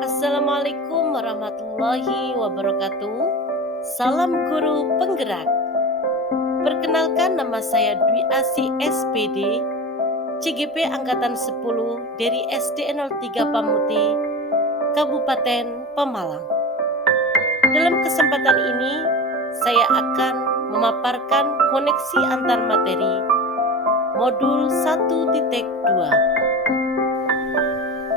Assalamualaikum warahmatullahi wabarakatuh. Salam guru penggerak. Perkenalkan, nama saya Dwi Asih SPD, CGP Angkatan 10 dari SD 03 Pamuti, Kabupaten Pemalang. Dalam kesempatan ini, saya akan memaparkan koneksi antar materi modul 1.2.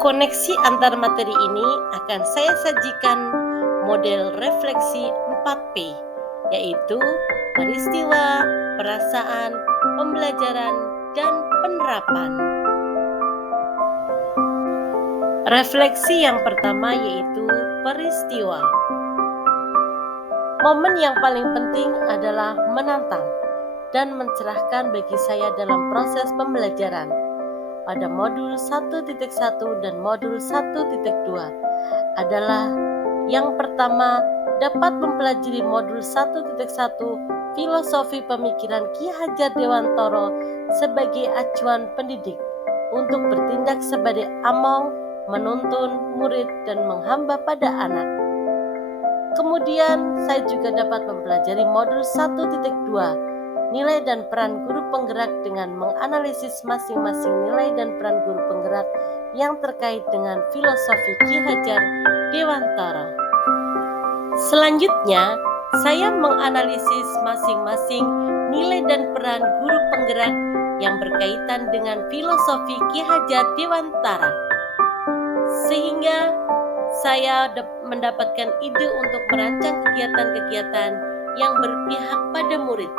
Koneksi antar materi ini akan saya sajikan model refleksi 4P, yaitu peristiwa, perasaan, pembelajaran, dan penerapan. Refleksi yang pertama yaitu peristiwa. Momen yang paling penting adalah menantang dan mencerahkan bagi saya dalam proses pembelajaran pada modul 1.1 dan modul 1.2 adalah yang pertama, dapat mempelajari modul 1.1 filosofi pemikiran Ki Hajar Dewantara sebagai acuan pendidik untuk bertindak sebagai among, menuntun murid dan menghamba pada anak. Kemudian saya juga dapat mempelajari modul 1.2 nilai dan peran guru penggerak dengan menganalisis masing-masing nilai dan peran guru penggerak yang terkait dengan filosofi Ki Hajar Dewantara. Selanjutnya, saya menganalisis masing-masing nilai dan peran guru penggerak yang berkaitan dengan filosofi Ki Hajar Dewantara, sehingga saya mendapatkan ide untuk merancang kegiatan-kegiatan yang berpihak pada murid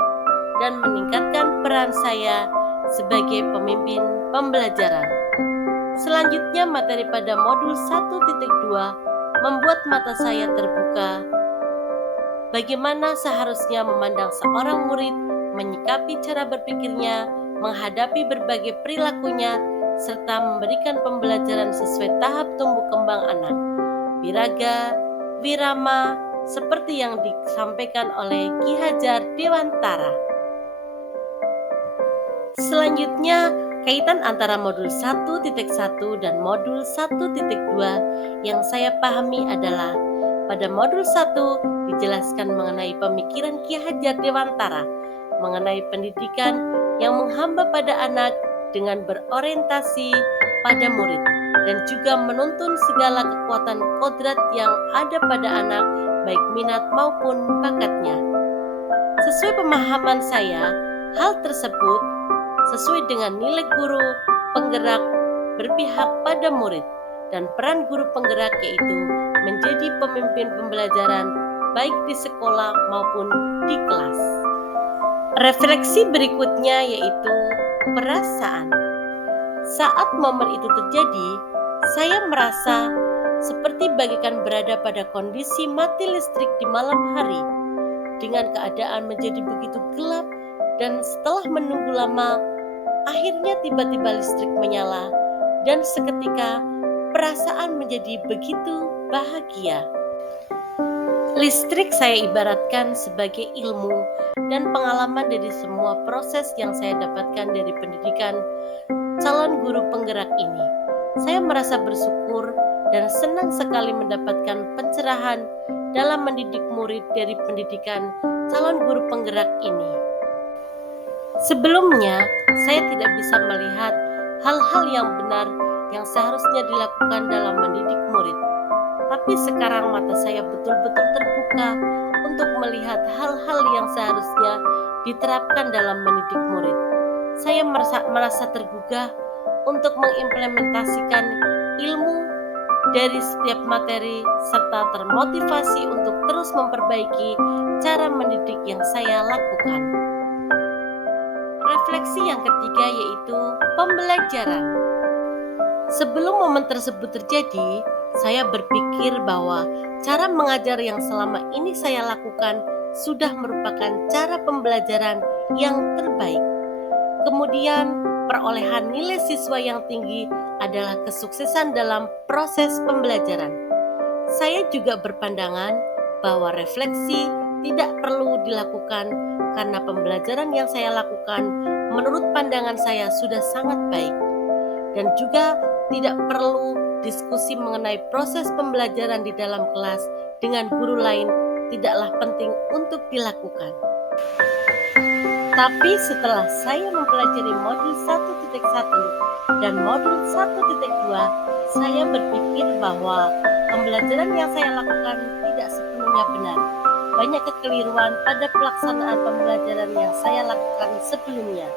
dan meningkatkan peran saya sebagai pemimpin pembelajaran. Selanjutnya, materi pada modul 1.2 membuat mata saya terbuka bagaimana seharusnya memandang seorang murid, menyikapi cara berpikirnya, menghadapi berbagai perilakunya, serta memberikan pembelajaran sesuai tahap tumbuh kembang anak, wiraga, wirama, seperti yang disampaikan oleh Ki Hajar Dewantara. Selanjutnya, kaitan antara modul 1.1 dan modul 1.2 yang saya pahami adalah pada modul 1 dijelaskan mengenai pemikiran Ki Hajar Dewantara, mengenai pendidikan yang menghamba pada anak dengan berorientasi pada murid dan juga menuntun segala kekuatan kodrat yang ada pada anak, baik minat maupun bakatnya. Sesuai pemahaman saya, hal tersebut sesuai dengan nilai guru penggerak berpihak pada murid dan peran guru penggerak yaitu menjadi pemimpin pembelajaran baik di sekolah maupun di kelas. Refleksi berikutnya yaitu perasaan. Saat momen itu terjadi, saya merasa seperti bagaikan berada pada kondisi mati listrik di malam hari dengan keadaan menjadi begitu gelap, dan setelah menunggu lama akhirnya tiba-tiba listrik menyala dan seketika perasaan menjadi begitu bahagia. Listrik saya ibaratkan sebagai ilmu dan pengalaman dari semua proses yang saya dapatkan dari pendidikan calon guru penggerak ini. Saya merasa bersyukur dan senang sekali mendapatkan pencerahan dalam mendidik murid dari pendidikan calon guru penggerak ini. Sebelumnya, saya tidak bisa melihat hal-hal yang benar yang seharusnya dilakukan dalam mendidik murid. Tapi sekarang mata saya betul-betul terbuka untuk melihat hal-hal yang seharusnya diterapkan dalam mendidik murid. Saya merasa tergugah untuk mengimplementasikan ilmu dari setiap materi serta termotivasi untuk terus memperbaiki cara mendidik yang saya lakukan. Refleksi yang ketiga yaitu pembelajaran. Sebelum momen tersebut terjadi, saya berpikir bahwa cara mengajar yang selama ini saya lakukan sudah merupakan cara pembelajaran yang terbaik. Kemudian, perolehan nilai siswa yang tinggi adalah kesuksesan dalam proses pembelajaran. Saya juga berpandangan bahwa refleksi tidak perlu dilakukan karena pembelajaran yang saya lakukan menurut pandangan saya sudah sangat baik dan juga tidak perlu berdiskusi mengenai proses pembelajaran di dalam kelas dengan guru lain tidaklah penting untuk dilakukan. Tapi setelah saya mempelajari modul 1.1 dan modul 1.2, saya berpikir bahwa pembelajaran yang saya lakukan tidak sepenuhnya benar. Banyak kekeliruan pada pelaksanaan pembelajaran yang saya lakukan sebelumnya.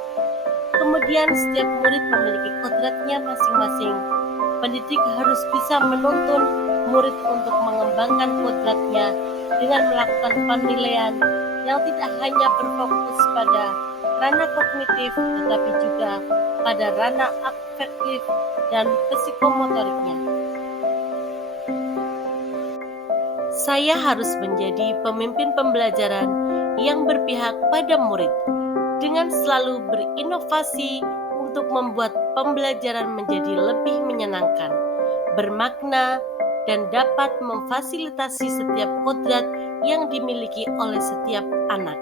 Kemudian setiap murid memiliki kodratnya masing-masing. Pendidik harus bisa menuntun murid untuk mengembangkan kodratnya dengan melakukan penilaian yang tidak hanya berfokus pada ranah kognitif tetapi juga pada ranah afektif dan psikomotoriknya. Saya harus menjadi pemimpin pembelajaran yang berpihak pada murid dengan selalu berinovasi untuk membuat pembelajaran menjadi lebih menyenangkan, bermakna, dan dapat memfasilitasi setiap kodrat yang dimiliki oleh setiap anak.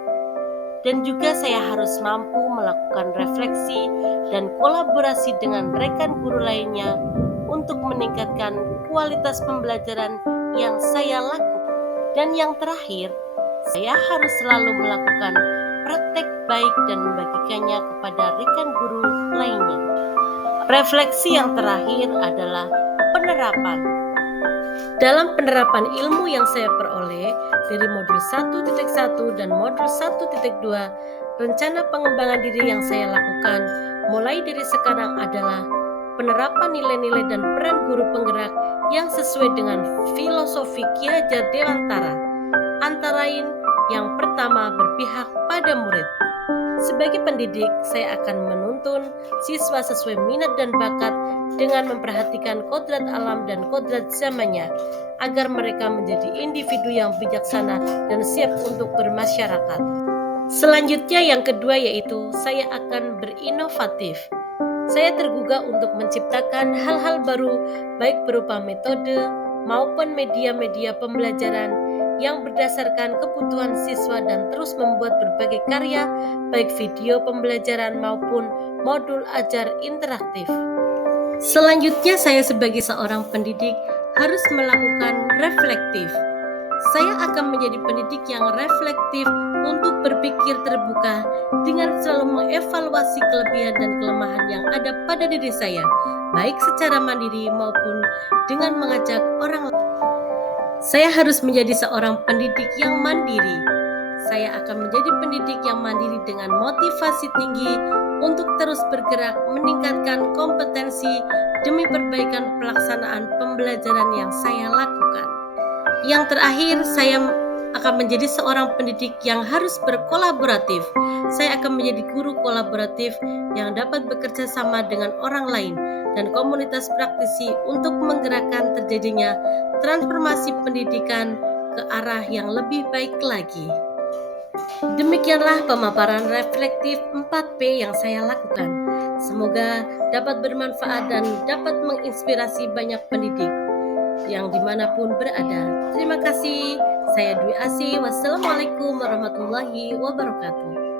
Dan juga saya harus mampu melakukan refleksi dan kolaborasi dengan rekan guru lainnya untuk meningkatkan kualitas pembelajaran yang saya lakukan. Dan yang terakhir, saya harus selalu melakukan praktek baik dan membagikannya kepada rekan guru lainnya. Refleksi yang terakhir adalah penerapan. Dalam penerapan ilmu yang saya peroleh dari modul 1.1 dan modul 1.2, rencana pengembangan diri yang saya lakukan mulai dari sekarang adalah penerapan nilai-nilai dan peran guru penggerak yang sesuai dengan filosofi Ki Hajar Dewantara. Antara lain, yang pertama berpihak pada murid. Sebagai pendidik, saya akan menuntun siswa sesuai minat dan bakat dengan memperhatikan kodrat alam dan kodrat zamannya, agar mereka menjadi individu yang bijaksana dan siap untuk bermasyarakat. Selanjutnya yang kedua yaitu saya akan berinovatif. Saya tergugah untuk menciptakan hal-hal baru baik berupa metode maupun media-media pembelajaran yang berdasarkan kebutuhan siswa dan terus membuat berbagai karya baik video pembelajaran maupun modul ajar interaktif. Selanjutnya saya sebagai seorang pendidik harus melakukan reflektif. Saya akan menjadi pendidik yang reflektif untuk berpikir terbuka dengan selalu mengevaluasi kelebihan dan kelemahan yang ada pada diri saya, baik secara mandiri maupun dengan mengajak orang lain. Saya harus menjadi seorang pendidik yang mandiri. Saya akan menjadi pendidik yang mandiri dengan motivasi tinggi untuk terus bergerak meningkatkan kompetensi demi perbaikan pelaksanaan pembelajaran yang saya lakukan. Yang terakhir, saya akan menjadi seorang pendidik yang harus berkolaboratif. Saya akan menjadi guru kolaboratif yang dapat bekerja sama dengan orang lain dan komunitas praktisi untuk menggerakkan terjadinya transformasi pendidikan ke arah yang lebih baik lagi. Demikianlah pemaparan reflektif 4P yang saya lakukan. Semoga dapat bermanfaat dan dapat menginspirasi banyak pendidik yang dimanapun berada. Terima kasih. Saya Dwi Asih. Wassalamualaikum warahmatullahi wabarakatuh.